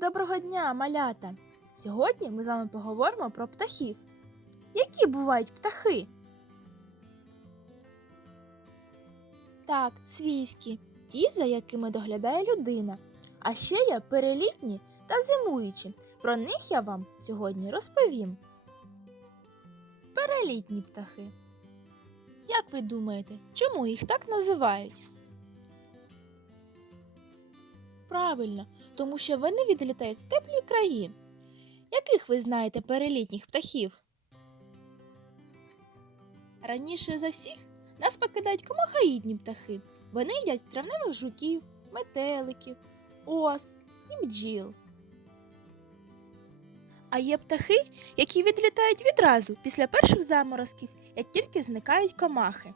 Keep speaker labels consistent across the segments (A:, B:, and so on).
A: Доброго дня, малята! Сьогодні ми з вами поговоримо про птахів. Які бувають птахи? Так, свійські, ті, за якими доглядає людина. А ще є перелітні та зимуючі. Про них я вам сьогодні розповім. Перелітні птахи. Як ви думаєте, чому їх так називають? Правильно, тому що вони відлітають в теплі краї. Яких ви знаєте перелітніх птахів? Раніше за всіх нас покидають комахаїдні птахи. Вони їдять травневих жуків, метеликів, ос і бджіл. А є птахи, які відлітають відразу після перших заморозків, як тільки зникають комахи.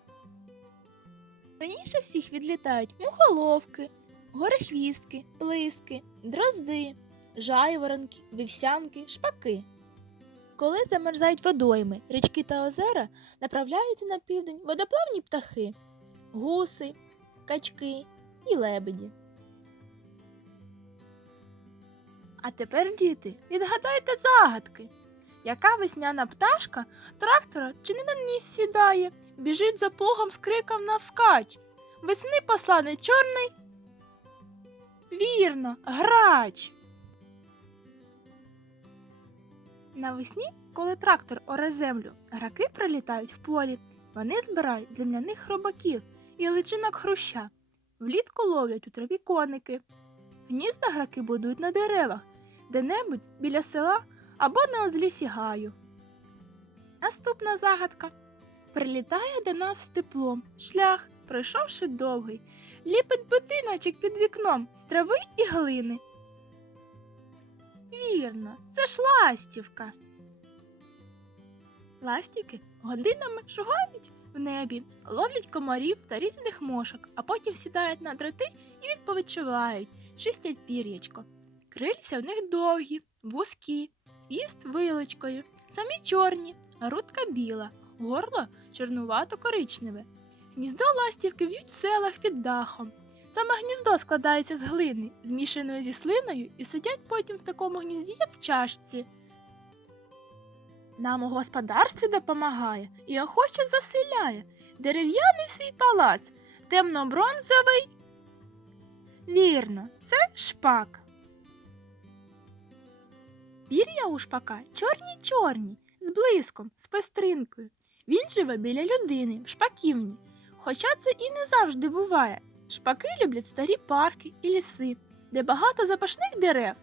A: Раніше всіх відлітають мухоловки, горехвістки, плиски, дрозди, жайворонки, вівсянки, шпаки. Коли замерзають водойми, річки та озера, направляються на південь водоплавні птахи, гуси, качки і лебеді. А тепер, діти, відгадайте загадки. Яка весняна пташка трактора чи не на ніс сідає, біжить за плугом з криком навскач. Весни посланий чорний Вірно, грач. Навесні, коли трактор оре землю, граки прилітають в полі. Вони збирають земляних хробаків і личинок хруща. Влітку ловлять у траві коники. Гнізда граки будують на деревах, де-небудь біля села або на узлісі гаю. Наступна загадка. Прилітає до нас з теплом, шлях, пройшовши довгий, ліпить будиночок під вікном з трави і глини. Вірно, це ж ластівка. Ластівки годинами шугають в небі, ловлять комарів та різних мошок, а потім сідають на дроти і відповідчувають, чистять пір'ячко. Крильця в них довгі, вузькі, їст вилочкою, самі чорні, грудка біла, горло чорнувато-коричневе. Гніздо ластівки в'ють в селах під дахом. Саме гніздо складається з глини, змішаної зі слиною, і сидять потім в такому гнізді, як в чашці. Нам у господарстві допомагає і охоче заселяє дерев'яний свій палац, темно-бронзовий. Вірно, це шпак. Пір'я у шпака чорні-чорні, з блиском, з пестринкою. Він живе біля людини, в шпаківні. Хоча це і не завжди буває. Шпаки люблять старі парки і ліси, де багато запашних дерев.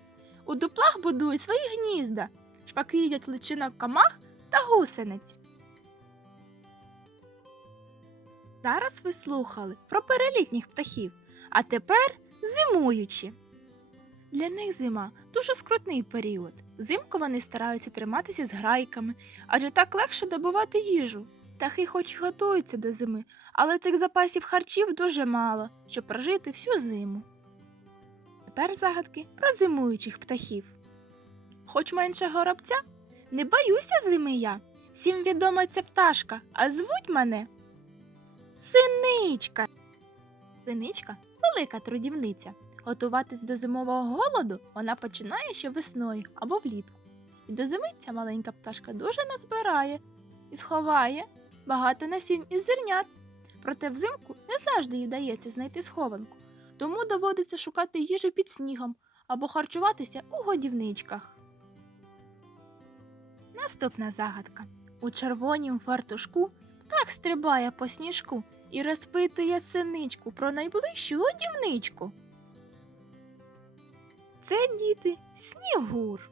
A: У дуплах будують свої гнізда. Шпаки їдять личинок камах та гусениць. Зараз ви слухали про перелітніх птахів, а тепер зимуючі. Для них зима дуже скрутний період. Взимку вони стараються триматися з грайками, адже так легше добувати їжу. Птахи хоч і готуються до зими, але цих запасів харчів дуже мало, щоб прожити всю зиму. Тепер загадки про зимуючих птахів. Хоч менше горобця, не боюся зими я. Всім відома ця пташка, а звуть мене Синичка. Синичка велика трудівниця. Готуватись до зимового голоду вона починає ще весною або влітку. І до зими ця маленька пташка дуже назбирає і сховає багато насінь із зернят. Проте взимку не завжди їй вдається знайти схованку, тому доводиться шукати їжу під снігом або харчуватися у годівничках. Наступна загадка. У червонім фартушку птах стрибає по сніжку і розпитує синичку про найближчу годівничку. Це діти снігур.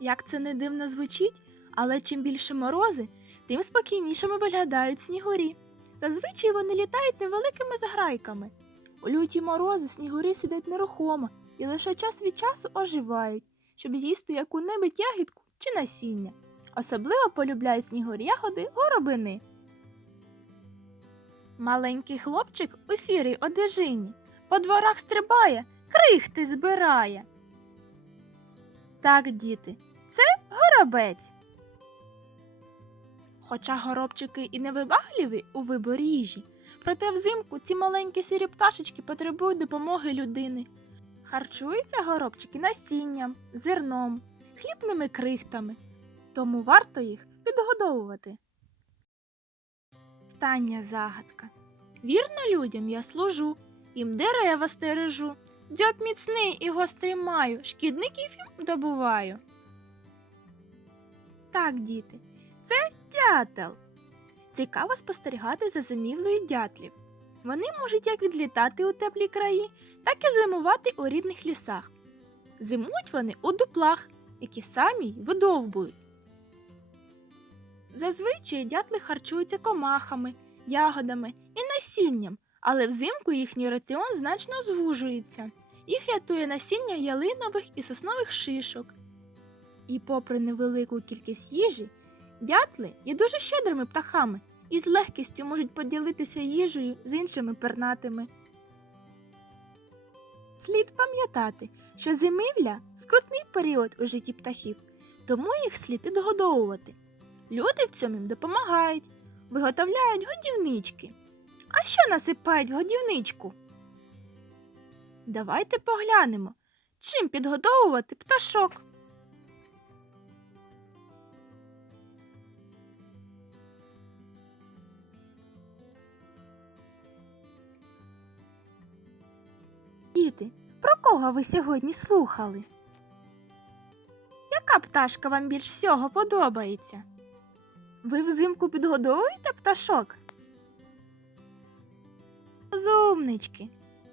A: Як це не дивно звучить, але чим більше морози, тим спокійнішими виглядають снігурі. Зазвичай вони літають невеликими заграйками. У люті морози снігурі сидять нерухомо і лише час від часу оживають, щоб з'їсти яку-небудь ягідку чи насіння. Особливо полюбляють снігурі ягоди горобини. Маленький хлопчик у сірій одежині по дворах стрибає, крихти збирає. Так, діти, це горобець. Хоча горобчики і невибагливі у виборі їжі, проте взимку ці маленькі сірі пташечки потребують допомоги людини. Харчуються горобчики насінням, зерном, хлібними крихтами, тому варто їх підгодовувати. Остання загадка. Вірно людям я служу, їм дерева стережу, дзьоб міцний і гострий маю, шкідників їм добуваю. Так, діти, дятел. Цікаво спостерігати за зимівлею дятлів. Вони можуть як відлітати у теплі краї, так і зимувати у рідних лісах. Зимують вони у дуплах, які самі й видовбують. Зазвичай дятли харчуються комахами, ягодами і насінням, але взимку їхній раціон значно звужується. Їх рятує насіння ялинових і соснових шишок. І попри невелику кількість їжі, дятли є дуже щедрими птахами і з легкістю можуть поділитися їжею з іншими пернатими. Слід пам'ятати, що зимівля скрутний період у житті птахів, тому їх слід підгодовувати. Люди в цьому їм допомагають, виготовляють годівнички. А що насипають в годівничку? Давайте поглянемо, чим підгодовувати пташок. Кого ви сьогодні слухали? Яка пташка вам більш всього подобається? Ви взимку підгодовуєте пташок? Зумнички.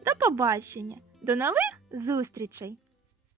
A: До побачення, до нових зустрічей!